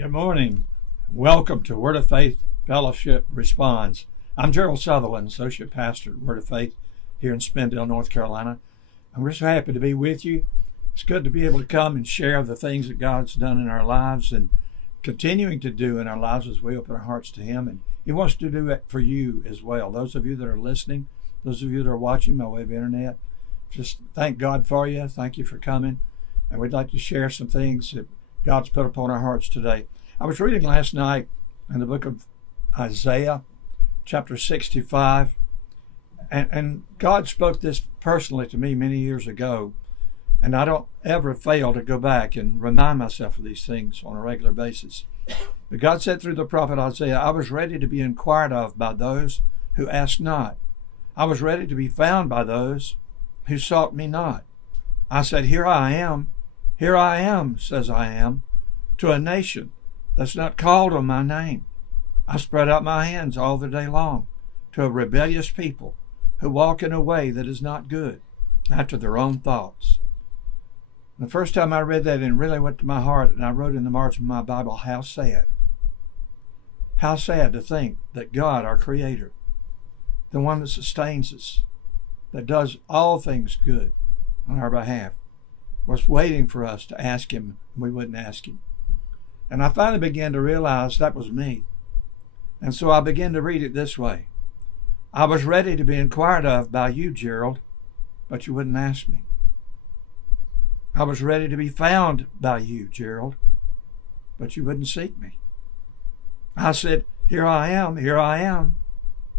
Good morning. Welcome to Word of Faith Fellowship Responds. I'm Gerald Sutherland, Associate Pastor at Word of Faith here in Spindale, North Carolina. And we're so happy to be with you. It's good to be able to come and share the things that God's done in our lives and continuing to do in our lives as we open our hearts to Him. And He wants to do it for you as well. Those of you that are listening, those of you that are watching by way of internet, just thank God for you. Thank you for coming. And we'd like to share some things that God's put upon our hearts today. I was reading last night in the book of Isaiah, chapter 65, and God spoke this personally to me many years ago, and I don't ever fail to go back and remind myself of these things on a regular basis. But God said through the prophet Isaiah, I was ready to be inquired of by those who asked not. I was ready to be found by those who sought me not. I said, here I am, says I am, to a nation that's not called on my name. I spread out my hands all the day long to a rebellious people who walk in a way that is not good, after their own thoughts. The first time I read that, it really went to my heart, and I wrote in the margin of my Bible, how sad. How sad to think that God, our Creator, the one that sustains us, that does all things good on our behalf, was waiting for us to ask Him, and we wouldn't ask Him. And I finally began to realize that was me. And so I began to read it this way. I was ready to be inquired of by you, Gerald, but you wouldn't ask me. I was ready to be found by you, Gerald, but you wouldn't seek me. I said, here I am,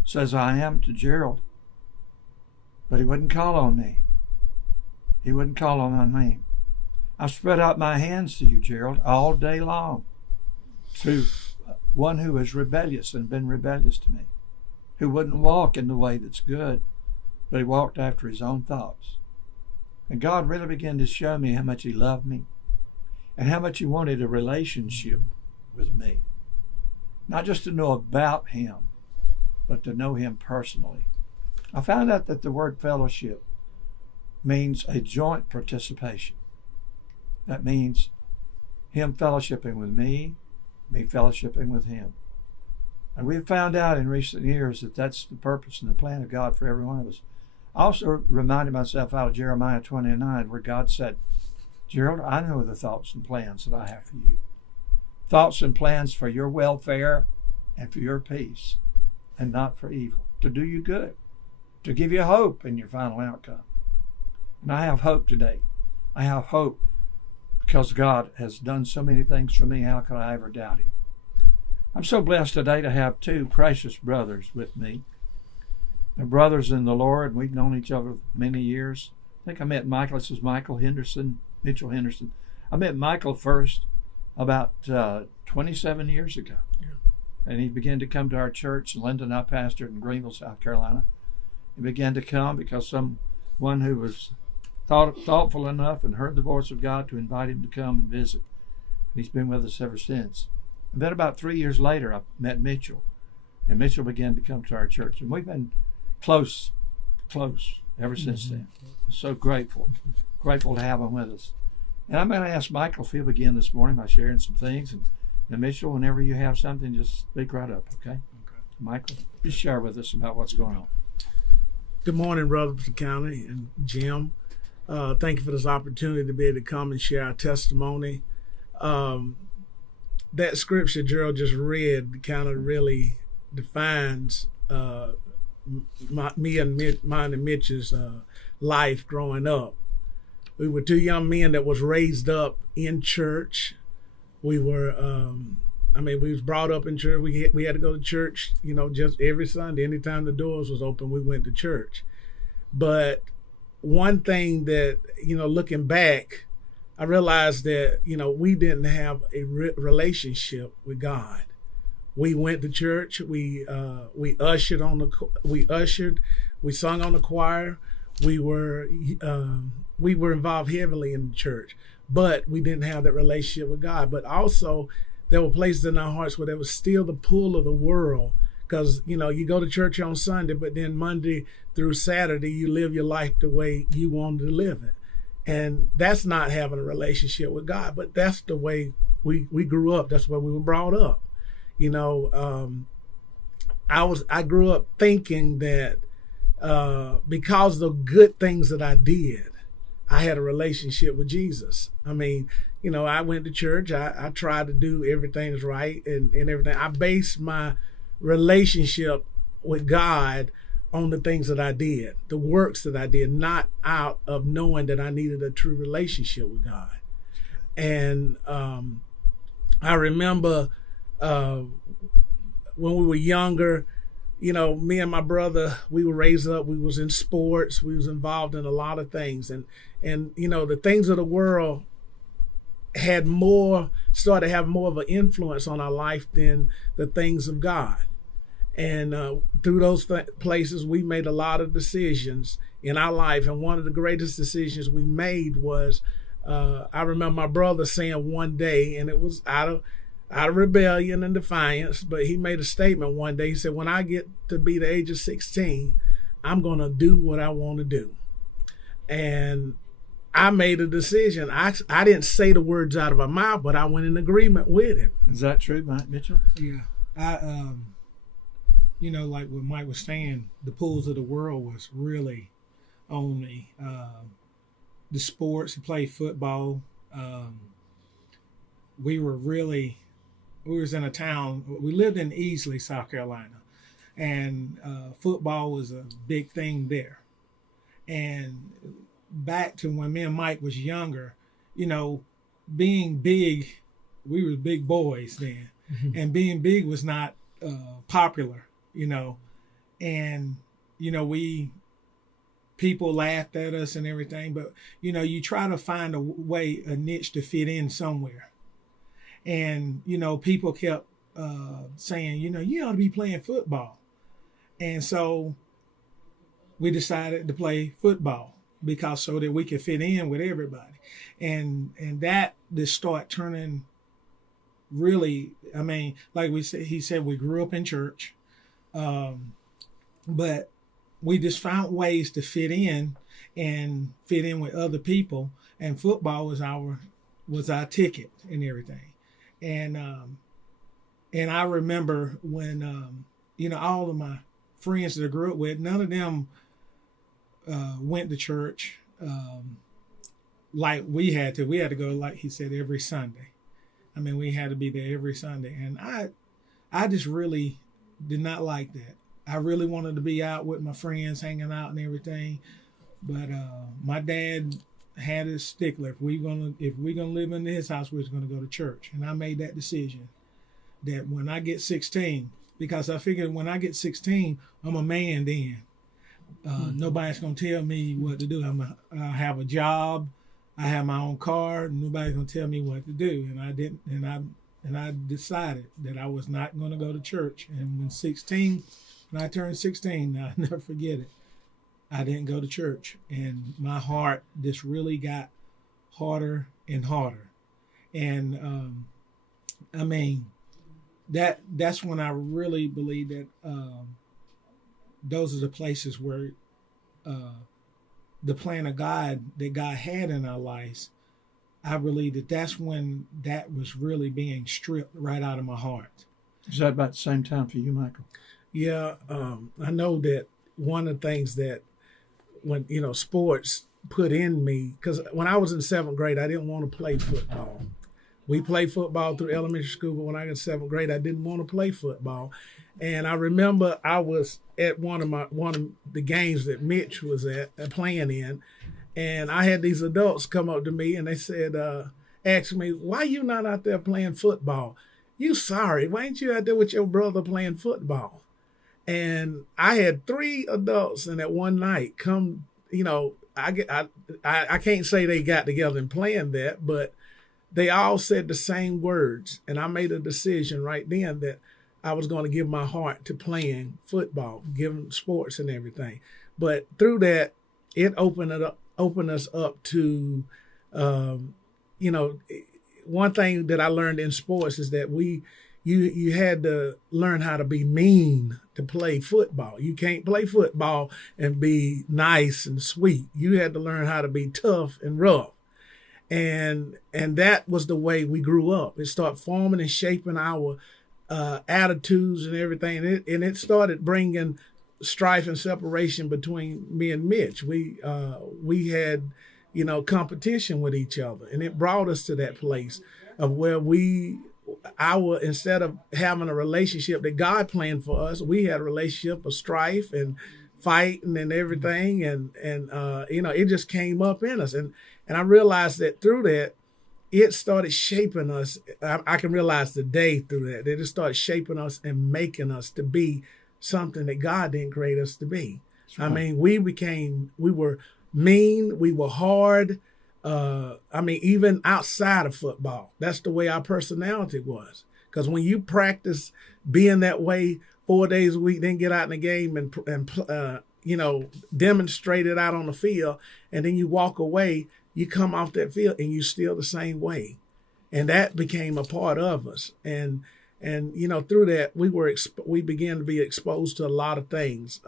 says I am to Gerald, but he wouldn't call on me. He wouldn't call on my name. I spread out my hands to you, Gerald, all day long, to one who is rebellious and been rebellious to me, who wouldn't walk in the way that's good, but he walked after his own thoughts. And God really began to show me how much He loved me and how much He wanted a relationship with me. Not just to know about Him, but to know Him personally. I found out that the word fellowship means a joint participation. That means Him fellowshipping with me fellowshipping with Him. And we've found out in recent years that that's the purpose and the plan of God for every one of us. I also reminded myself out of Jeremiah 29, where God said, Gerald, I know the thoughts and plans that I have for you. Thoughts and plans for your welfare and for your peace, and not for evil, to do you good, to give you hope in your final outcome. And I have hope today. I have hope because God has done so many things for me. How could I ever doubt Him? I'm so blessed today to have two precious brothers with me. They're brothers in the Lord, and we've known each other many years. I think I met Michael. This is Michael Henderson, Mitchell Henderson. I met Michael first about 27 years ago. Yeah. And he began to come to our church. Linda and I pastored in Greenville, South Carolina. He began to come because someone who was thoughtful enough and heard the voice of God to invite him to come and visit. And he's been with us ever since. And then about 3 years later, I met Mitchell. And Mitchell began to come to our church. And we've been close ever since then. So grateful to have him with us. And I'm going to ask Michael if he'll begin this morning by sharing some things. And Mitchell, whenever you have something, just speak right up, okay? Michael, just share with us about what's going on. Good morning, Rutherford County and Jim. Thank you for this opportunity to be able to come and share our testimony. That scripture Gerald just read kind of really defines mine and Mitch's life growing up. We were two young men that was raised up in church. We were, we was brought up in church. We had to go to church, just every Sunday. Anytime the doors was open, we went to church. But one thing that, looking back, I realized that, we didn't have a relationship with God. We went to church. We ushered, we sung on the choir. We were involved heavily in the church, but we didn't have that relationship with God. But also, there were places in our hearts where there was still the pull of the world. Because, you go to church on Sunday, but then Monday through Saturday, you live your life the way you wanted to live it. And that's not having a relationship with God, but that's the way We grew up. That's where we were brought up. You know, I grew up thinking that because of the good things that I did, I had a relationship with Jesus. I mean, you know, I went to church. I tried to do everything that's right and everything. I based my relationship with God on the things that I did, the works that I did, not out of knowing that I needed a true relationship with God. And I remember when we were younger, you know, me and my brother, we were raised up, we was in sports, we was involved in a lot of things. And you know, the things of the world started to have more of an influence on our life than the things of God. And through those places, we made a lot of decisions in our life. And one of the greatest decisions we made was, I remember my brother saying one day, and it was out of rebellion and defiance, but he made a statement one day. He said, when I get to be the age of 16, I'm going to do what I want to do. And I made a decision. I didn't say the words out of my mouth, but I went in agreement with him. Is that true, Mike Mitchell? Yeah. You know, like what Mike was saying, the pulls of the world was really on me. The sports, he played football. We was in a town, we lived in Easley, South Carolina, and football was a big thing there. And back to when me and Mike was younger, you know, being big, we were big boys then, and being big was not popular, you know, and, you know, people laughed at us and everything, but, you know, you try to find a niche to fit in somewhere. And, you know, people kept saying, you know, you ought to be playing football. And so we decided to play football because so that we could fit in with everybody. And that just start turning really, I mean, like he said, we grew up in church, but we just found ways to fit in with other people. And football was our ticket and everything. And I remember when, you know, all of my friends that I grew up with, none of them went to church like we had to. We had to go, like he said, every Sunday. I mean, we had to be there every Sunday. And I just really did not like that. I really wanted to be out with my friends, hanging out and everything. But my dad had his stickler. If we're gonna live in his house, we're gonna go to church. And I made that decision that when I get 16, because I figured when I get 16, I'm a man then. Nobody's gonna tell me what to do. I have a job, I have my own car, and nobody's gonna tell me what to do. And I didn't. And I decided that I was not gonna go to church. And when I turned 16, I'll never forget it. I didn't go to church, and my heart just really got harder and harder. And I mean, that's when I really believe that those are the places where the plan of God that God had in our lives, I believe that's when that was really being stripped right out of my heart. Is that about the same time for you, Michael? Yeah, I know that one of the things that when, you know, sports put in me, because when I was in 7th grade, I didn't want to play football. We played football through elementary school, but when I got 7th grade, I didn't want to play football. And I remember I was at one of the games that Mitch was at playing in, and I had these adults come up to me and they said, asked me, why you not out there playing football? You sorry, why ain't you out there with your brother playing football? And I had 3 adults in that one night come, you know, I can't say they got together and planned that, but they all said the same words. And I made a decision right then that I was going to give my heart to playing football, giving sports and everything. But through that, it opened us up to, you know, one thing that I learned in sports is that you had to learn how to be mean to play football. You can't play football and be nice and sweet. You had to learn how to be tough and rough. and that was the way we grew up. It started forming and shaping our attitudes and everything, and it started bringing strife and separation between me and Mitch. We had, competition with each other, and it brought us to that place of where instead of having a relationship that God planned for us, we had a relationship of strife and fighting and everything, and it just came up in us, and I realized that through that, it started shaping us. I can realize today through that it started shaping us and making us to be something that God didn't create us to be. Right. I mean, we were mean, we were hard. Even outside of football, that's the way our personality was. Because when you practice being that way 4 days a week, then get out in the game and demonstrate it out on the field, and then you walk away, you come off that field and you're still the same way. And that became a part of us. And through that, we began to be exposed to a lot of things,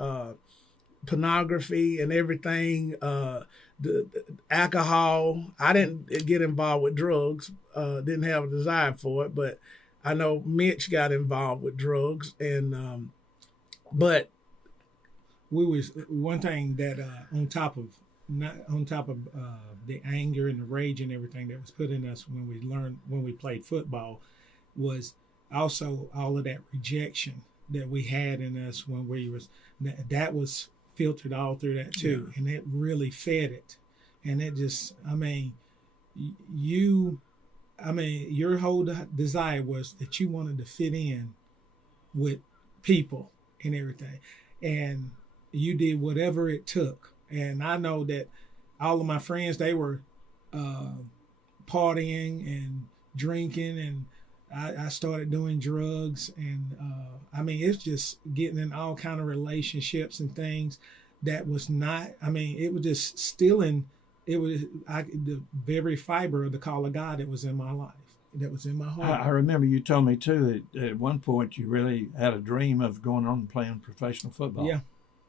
pornography and everything, the alcohol. I didn't get involved with drugs, didn't have a desire for it, but I know Mitch got involved with drugs, and but we was one thing that on top of the anger and the rage and everything that was put in us when we played football, was also all of that rejection that we had in us when we was that was filtered all through that too. Yeah. And it really fed it. And it just, your whole desire was that you wanted to fit in with people and everything. And you did whatever it took. And I know that all of my friends, they were partying and drinking, and I started doing drugs, and it's just getting in all kind of relationships and things that was not. It was just stealing. It was the very fiber of the call of God that was in my life, that was in my heart. I remember you told me too that at one point you really had a dream of going on and playing professional football. Yeah,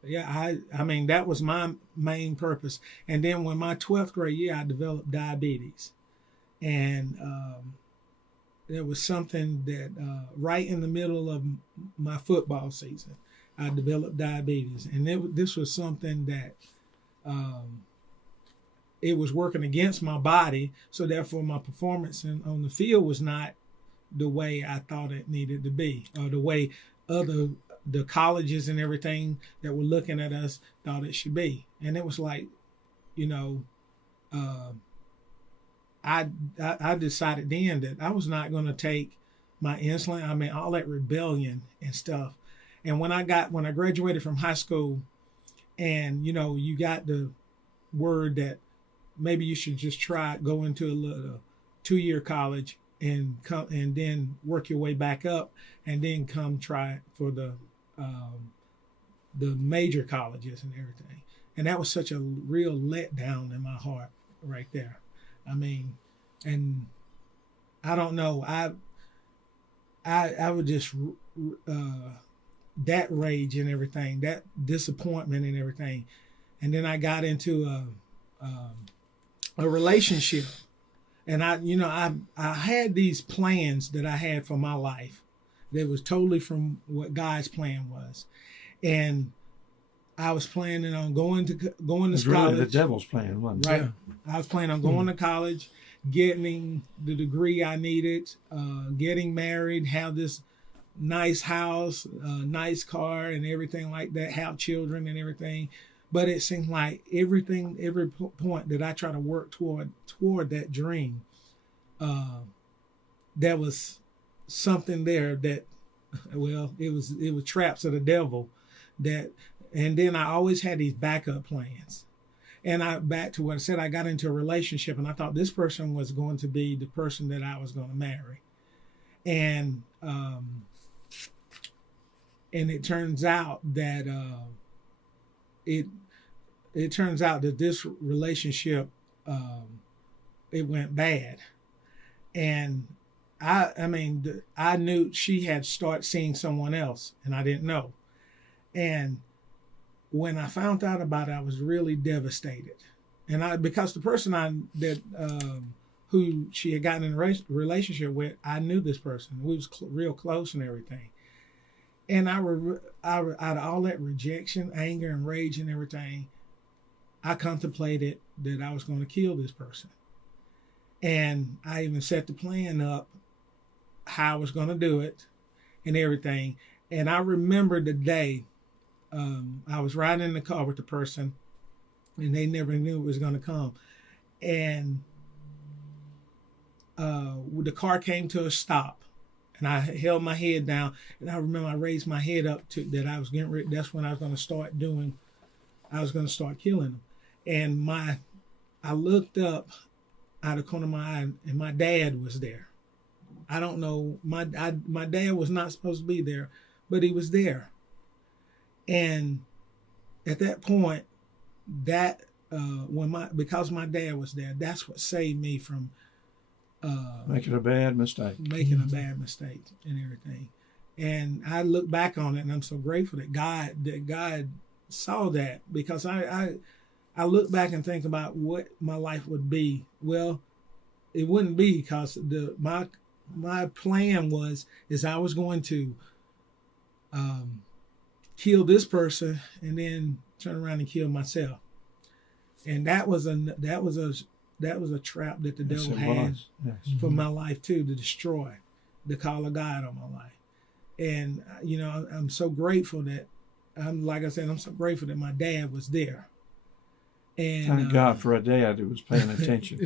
that was my main purpose. And then when my 12th grade year, I developed diabetes, and there was something that right in the middle of my football season, I developed diabetes. And this was something that it was working against my body. So therefore, my performance on the field was not the way I thought it needed to be, or the way the colleges and everything that were looking at us thought it should be. And it was like, I decided then that I was not going to take my insulin. All that rebellion and stuff. And when I graduated from high school, and you got the word that maybe you should just go into a 2-year college and come and then work your way back up, and then come try for the major colleges and everything. And that was such a real letdown in my heart right there. And I don't know. I would just that rage and everything, that disappointment and everything, and then I got into a relationship, and I had these plans that I had for my life that was totally from what God's plan was, and I was planning on going to college. Really the devil's plan, wasn't it? Right. Yeah. I was planning on going to college, getting the degree I needed, getting married, have this nice house, nice car, and everything like that, have children and everything. But it seemed like every point that I try to work toward that dream, there was something there that, it was traps of the devil that. And then I always had these backup plans. And back to what I said, I got into a relationship, and I thought this person was going to be the person that I was going to marry. And it turns out that it turns out that this relationship it went bad. And I knew she had started seeing someone else, and I didn't know. And when I found out about it, I was really devastated. And because the person that who she had gotten in a relationship with, I knew this person. We was real close and everything. And out of all that rejection, anger, and rage and everything, I contemplated that I was going to kill this person. And I even set the plan up, how I was going to do it and everything. And I remember the day I was riding in the car with the person, and they never knew it was going to come. And the car came to a stop, and I held my head down. And I remember I raised my head up to that I was getting ready. That's when I was going to start doing. I was going to start killing them. And I looked up out of the corner of my eye, and my dad was there. I don't know. My dad was not supposed to be there, but he was there. And at that point, that because my dad was there, that's what saved me from making a bad mistake. Making a bad mistake and everything. And I look back on it, and I'm so grateful that God saw that, because I look back and think about what my life would be. Well, it wouldn't be, because my plan is I was going to kill this person and then turn around and kill myself. And that was a trap that the devil had for my life too, to destroy the call of God on my life. And I'm so grateful that I'm so grateful that my dad was there. And thank God for a dad who was paying attention.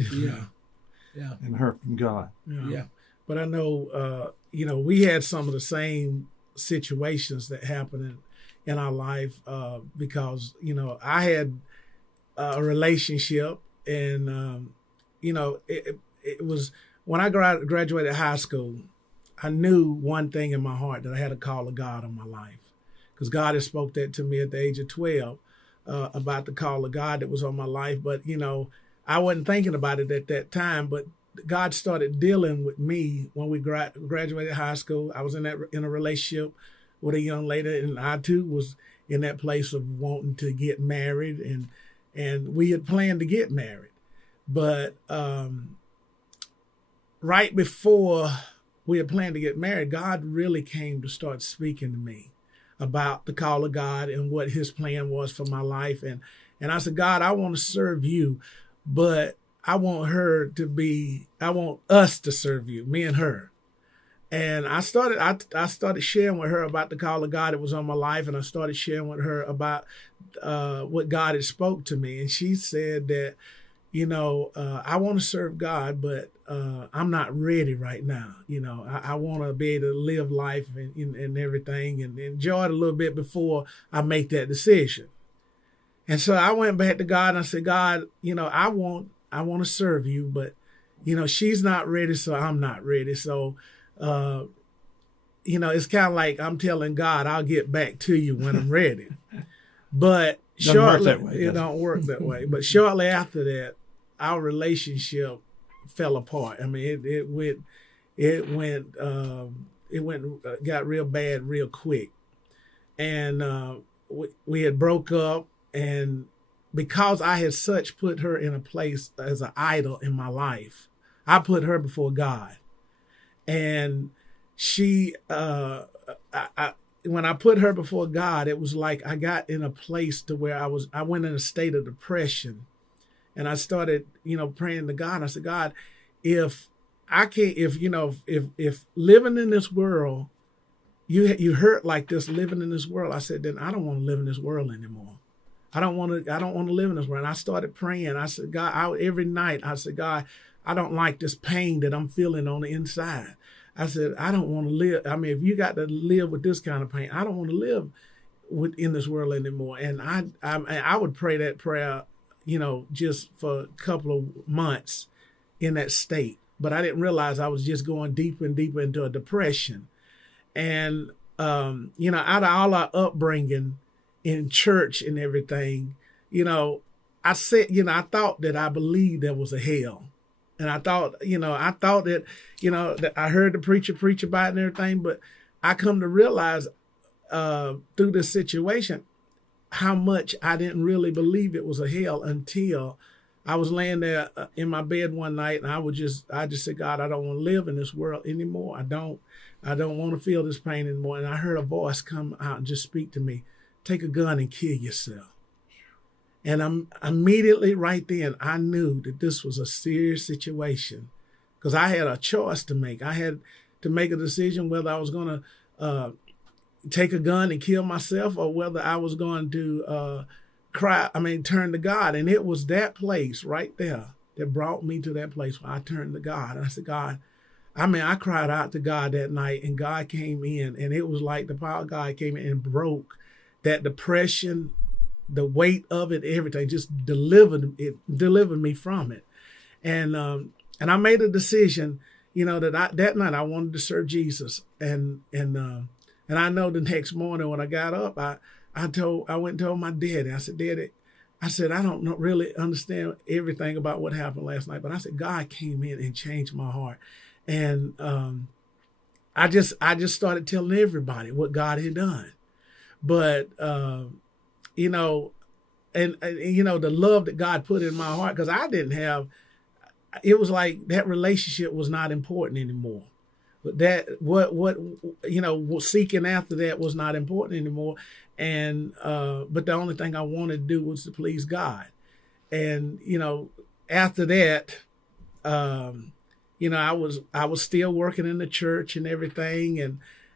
Yeah. And heard from God. Yeah. But I know, we had some of the same situations that happened in our life because, I had a relationship, and, it was when I graduated high school, I knew one thing in my heart, that I had a call of God on my life, because God had spoke that to me at the age of 12 about the call of God that was on my life. But, I wasn't thinking about it at that time, but God started dealing with me when we graduated high school. I was in a relationship with a young lady, and I too was in that place of wanting to get married, and we had planned to get married. But right before we had planned to get married, God really came to start speaking to me about the call of God and what his plan was for my life. And I said, God, I want to serve you, but I want us to serve you, me and her. And I started sharing with her about the call of God that was on my life, and I started sharing with her about what God had spoke to me. And she said that, I want to serve God, but I'm not ready right now. I want to be able to live life and everything and enjoy it a little bit before I make that decision. And so I went back to God and I said, God, I want to serve you, but, she's not ready, so I'm not ready. So, it's kind of like I'm telling God, I'll get back to you when I'm ready. But it don't work that way. But shortly after that, our relationship fell apart. I mean, got real bad real quick. And we had broke up, and because I had put her in a place as an idol in my life, I put her before God. And she, when I put her before God, it was like I got in a place to where I went in a state of depression, and I started, praying to God. I said, God, if living in this world, you hurt like this living in this world, I said, then I don't want to live in this world anymore. I don't want to live in this world. And I started praying. I said, God, every night I said, God, I don't like this pain that I'm feeling on the inside. I said, I don't want to live. I mean, if you got to live with this kind of pain, I don't want to live in this world anymore. And I would pray that prayer, just for a couple of months in that state. But I didn't realize I was just going deeper and deeper into a depression. And, out of all our upbringing in church and everything, I said, I thought that I believed there was a hell. And I thought that, that I heard the preacher preach about it and everything, but I come to realize through this situation how much I didn't really believe it was a hell until I was laying there in my bed one night, and I just said, God, I don't want to live in this world anymore. I don't want to feel this pain anymore. And I heard a voice come out and just speak to me, take a gun and kill yourself. And I'm immediately right then, I knew that this was a serious situation because I had a choice to make. I had to make a decision whether I was going to take a gun and kill myself or whether I was going to turn to God. And it was that place right there that brought me to that place where I turned to God. And I said, God, I cried out to God that night, and God came in, and it was like the power of God came in and broke that depression, the weight of it, everything, just delivered me from it. And I made a decision, that that night I wanted to serve Jesus. And I know the next morning when I got up, I went and told my daddy. I said, Daddy, I don't really understand everything about what happened last night, but I said, God came in and changed my heart. And I just started telling everybody what God had done. But, the love that God put in my heart, because I didn't have, it was like that relationship was not important anymore. But that, seeking after that was not important anymore. And, but the only thing I wanted to do was to please God. And, after that, I was still working in the church and everything.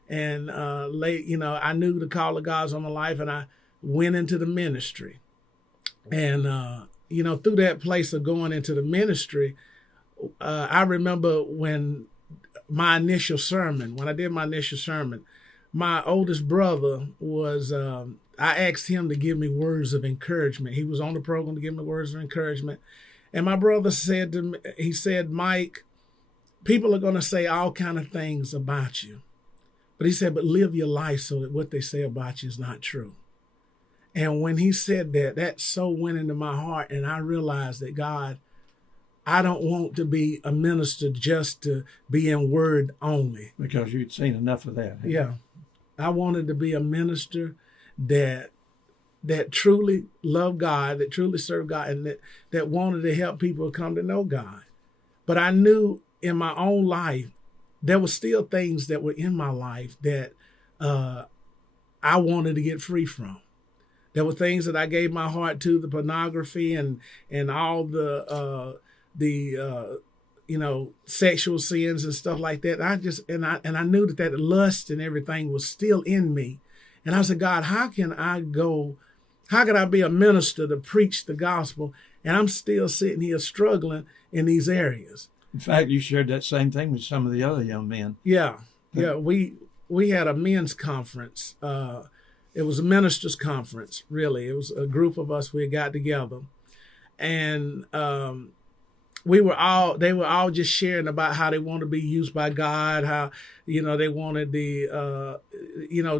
And I knew the call of God's on my life, and I went into the ministry. And, through that place of going into the ministry, I remember when I did my initial sermon, my oldest brother was, I asked him to give me words of encouragement. He was on the program to give me words of encouragement. And my brother said to me, he said, Mike, people are going to say all kind of things about you. But he said, but live your life so that what they say about you is not true. And when he said that, that so went into my heart. And I realized that, God, I don't want to be a minister just to be in word only. Because you'd seen enough of that. Yeah. I wanted to be a minister that truly loved God, that truly served God, and that wanted to help people come to know God. But I knew in my own life, there were still things that were in my life that I wanted to get free from. There were things that I gave my heart to, the pornography and all the sexual sins and stuff like that. I knew that lust and everything was still in me. And I said, God, how can I be a minister to preach the gospel, and I'm still sitting here struggling in these areas? In fact, you shared that same thing with some of the other young men. Yeah. We had a men's conference. It was a ministers' conference, really. It was a group of us. We got together, and they were all just sharing about how they want to be used by God, how, they wanted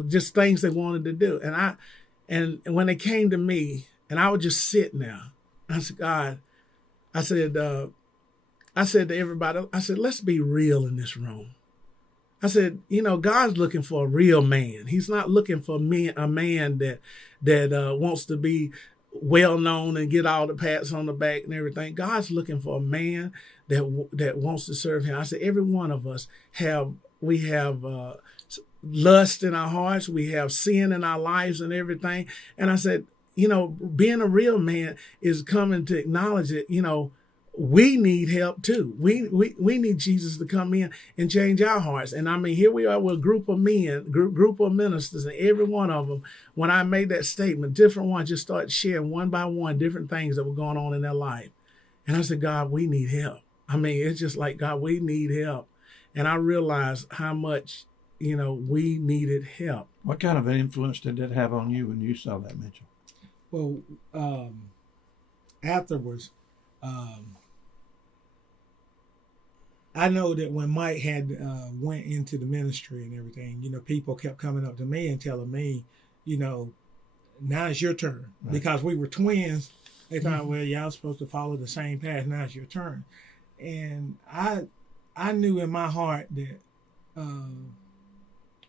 just things they wanted to do. And when they came to me, and I would just sit there, I said, God, I said to everybody, I said, let's be real in this room. I said, God's looking for a real man. He's not looking for a man that wants to be well known and get all the pats on the back and everything. God's looking for a man that wants to serve him. I said, every one of us have lust in our hearts. We have sin in our lives and everything. And I said, being a real man is coming to acknowledge that, we need help too. We need Jesus to come in and change our hearts. And I mean, here we are with a group of men, group of ministers, and every one of them, when I made that statement, different ones just started sharing one by one different things that were going on in their life. And I said, God, we need help. I mean, it's just like, God, we need help. And I realized how much, we needed help. What kind of an influence did that have on you when you saw that, Mitchell? Well, afterwards, I know that when Mike had went into the ministry and everything, people kept coming up to me and telling me, now it's your turn. Right. Because we were twins. They thought, well, y'all supposed to follow the same path. Now it's your turn. And I knew in my heart that,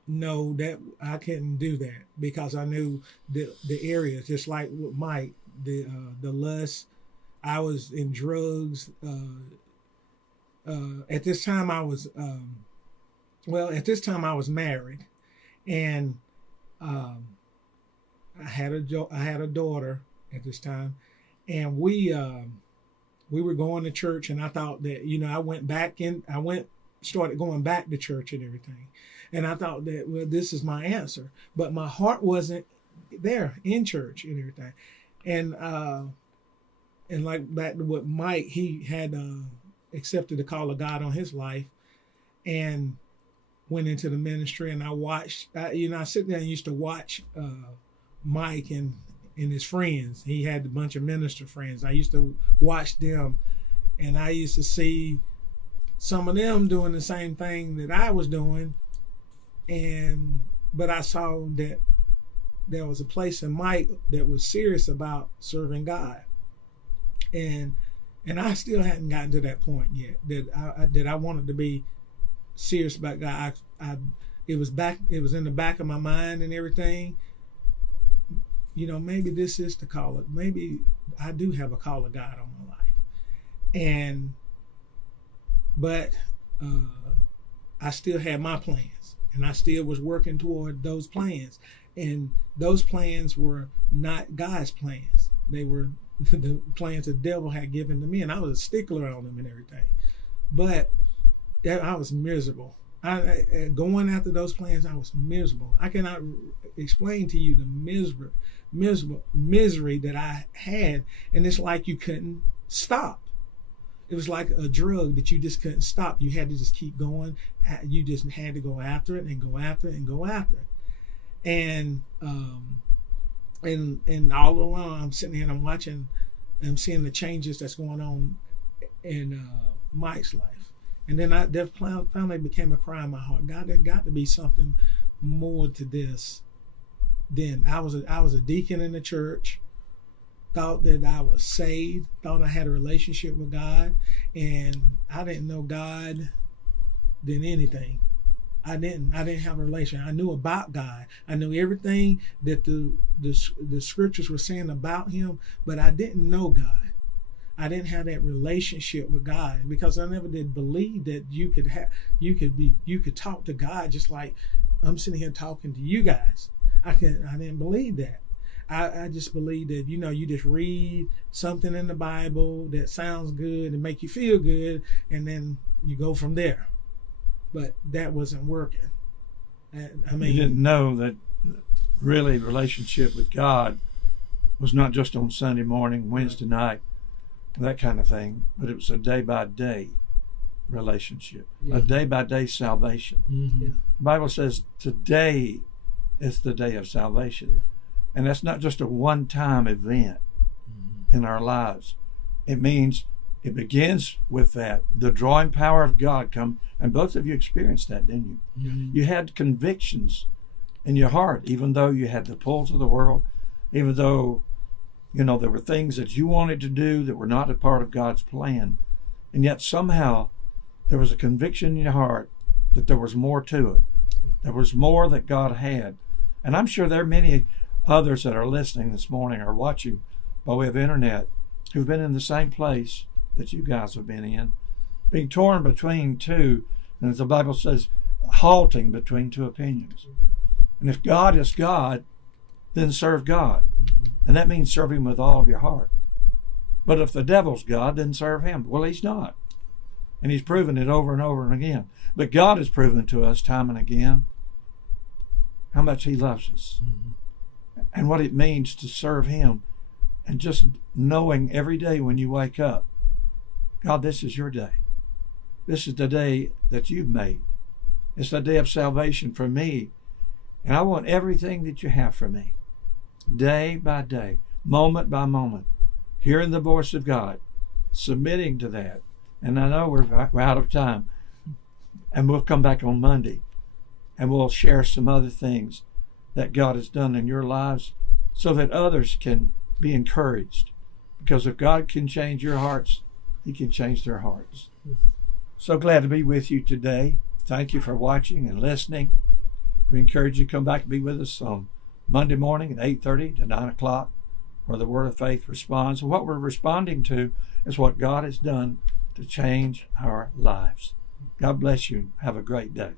no, that I couldn't do that, because I knew the areas, just like with Mike, the lust. I was in drugs. At this time, I was married, and I had a daughter at this time, and we were going to church, and I thought that, you know, started going back to church and everything, and I thought that, well, this is my answer, but my heart wasn't there in church and everything, and like back to what Mike, he had accepted the call of God on his life, and went into the ministry, and I sit there and used to watch Mike and his friends. He had a bunch of minister friends. I used to watch them, and I used to see some of them doing the same thing that I was doing, but I saw that there was a place in Mike that was serious about serving God, and I still hadn't gotten to that point yet that I wanted to be serious about God. It was in the back of my mind and everything. You know, maybe this is the call. Maybe I do have a call of God on my life, but I still had my plans, and I still was working toward those plans, and those plans were not God's plans. They were the plans the devil had given to me, and I was a stickler on them and everything. But I was miserable. Going after those plans, I was miserable. I cannot explain to you the misery that I had, and it's like you couldn't stop. It was like a drug that you just couldn't stop. You had to just keep going. You just had to go after it and go after it and go after it. And all along, I'm sitting here and I'm watching, and I'm seeing the changes that's going on in Mike's life. And then that finally became a cry in my heart. God, there got to be something more to this. Then I was a deacon in the church, thought that I was saved, thought I had a relationship with God, and I didn't know God than anything. I didn't have a relationship. I knew about God. I knew everything that the scriptures were saying about him, but I didn't know God. I didn't have that relationship with God, because I never did believe that you could talk to God just like I'm sitting here talking to you guys. I didn't believe that. I just believed that, you know, you just read something in the Bible that sounds good and make you feel good, and then you go from there. But that wasn't working. I mean, you didn't know that really relationship with God was not just on Sunday morning, Wednesday night, that kind of thing, but it was a day-by-day relationship, a day-by-day salvation. Mm-hmm. Yeah. The Bible says today is the day of salvation. And that's not just a one-time event in our lives. It means it begins with that. The drawing power of God come, and both of you experienced that, didn't you? Mm-hmm. You had convictions in your heart, even though you had the pulls of the world, even though, you know, there were things that you wanted to do that were not a part of God's plan. And yet somehow there was a conviction in your heart that there was more to it. There was more that God had. And I'm sure there are many others that are listening this morning or watching by way of internet who've been in the same place that you guys have been in, being torn between two, and as the Bible says, halting between two opinions. And if God is God, then serve God. And that means serve him with all of your heart. But if the devil's God, then serve him. Well, he's not. And he's proven it over and over and again. But God has proven to us time and again how much he loves us and what it means to serve him. And just knowing every day when you wake up, God, this is your day. This is the day that you've made. It's the day of salvation for me. And I want everything that you have for me. Day by day, moment by moment, hearing the voice of God, submitting to that. And I know we're out of time, and we'll come back on Monday, and we'll share some other things that God has done in your lives so that others can be encouraged. Because if God can change your hearts, he can change their hearts. So glad to be with you today. Thank you for watching and listening. We encourage you to come back and be with us on Monday morning at 8:30 to 9 o'clock where the Word of Faith responds. And what we're responding to is what God has done to change our lives. God bless you. Have a great day.